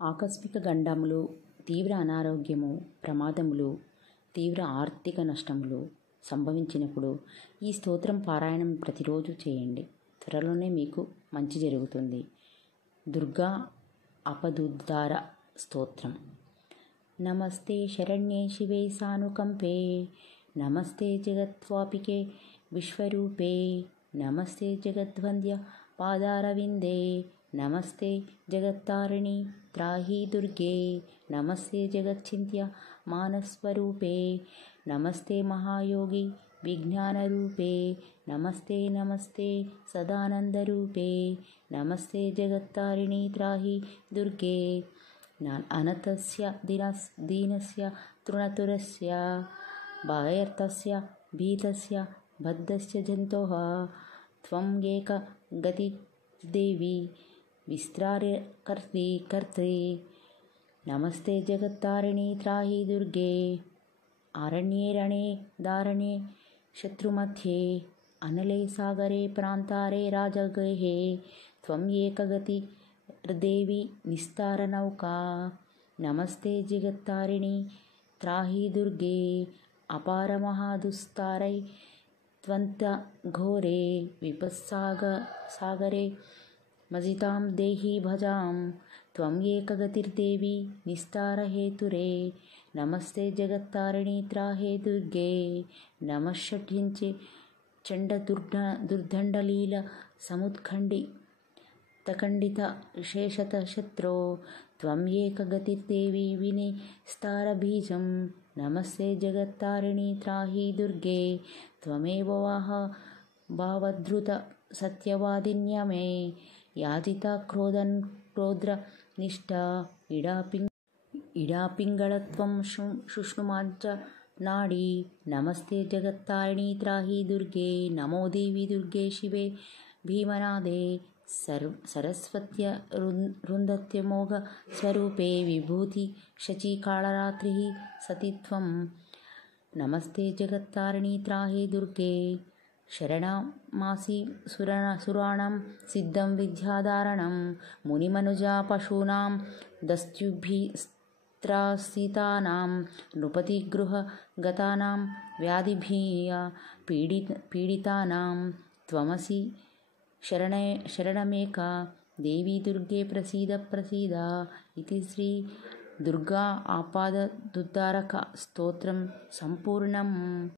ఆకస్మిక గండములు, తీవ్ర అనారోగ్యము, ప్రమాదములు, తీవ్ర ఆర్థిక నష్టములు సంభవించినప్పుడు ఈ స్తోత్రం పారాయణం ప్రతిరోజు చేయండి. త్వరలోనే మీకు మంచి జరుగుతుంది. దుర్గా అపదుద్ధార స్తోత్రం. నమస్తే శరణ్యే శివే సానుకంపే, నమస్తే జగత్వాపికే విశ్వరూపే, నమస్తే జగద్వంద్య పాదారవిందే, నమస్తే జగత్తారిణి త్రాహి దుర్గే, నమస్తే జగచ్చింత్య మానస్వరూపే, నమస్తే మహాయోగి విజ్ఞానరూపే, నమస్తే నమస్తే సదానందరూపే, నమస్తే జగత్తారిణి త్రాహి దుర్గే, అనతస్య దీనస్య తృణతురస్య భయర్తస్య భీతస్య బద్ధస్య జంతోః త్వం ఏక గతి దేవి విస్త్రార్య కర్త్రీ, నమస్తే జగత్తారిణి త్రాహి దుర్గే, ఆరణ్యే రణే దారణ్యే శత్రుమధ్యే అనలే సాగరే ప్రాంతారే రాజగృహే త్వం ఏకగతి దేవి నిస్తారనౌకా, నమస్తే జగత్తారిణి త్రాహి దుర్గే, అపారమహాదుస్తారై త్వంతఘోరే విపస్సాగరే మజితాం దేహి భజాం త్వం ఏకగతిర్దేవి నిస్తారహేతురే, నమస్తే జగత్తారిణి త్రాహే దుర్గే, నమః షడ్వించే చండ దుర్దండలీల సముత్ఖండిత శేషత శత్రో త్వం ఏకగతిర్దేవి వినిస్తారబీజం, నమస్తే జగత్తారిణి త్రాహి దుర్గే, త్వమేవ భావధృత సత్యవాదిన్యమే యాజిత క్రోద్ర నిష్ట ఇడాపింగళత్వం శుష్ణుమాంచ నాడీ, నమస్తే జగత్తారిణి త్రాహి దుర్గే, నమో దేవి దుర్గే శివే భీమనాదే సరస్వత్య రుంధత్యమోఘ స్వరూపే విభూతి శచీ కాళరాత్రి సతి త్వం, నమస్తే జగత్తారిణి త్రాహి దుర్గే, శరణమాసి సురాణం సిద్ధం విద్యాధారణం మునిమనుజా పశూనాం దస్యుభిస్త్రాసితానాం నృపతిగృహ గతానాం వ్యాధిభిః పీడితానాం త్వమసి శరణమేకా దేవి దుర్గే ప్రసీద ఇది శ్రీ దుర్గా ఆపదుద్ధారక స్తోత్రం సంపూర్ణం.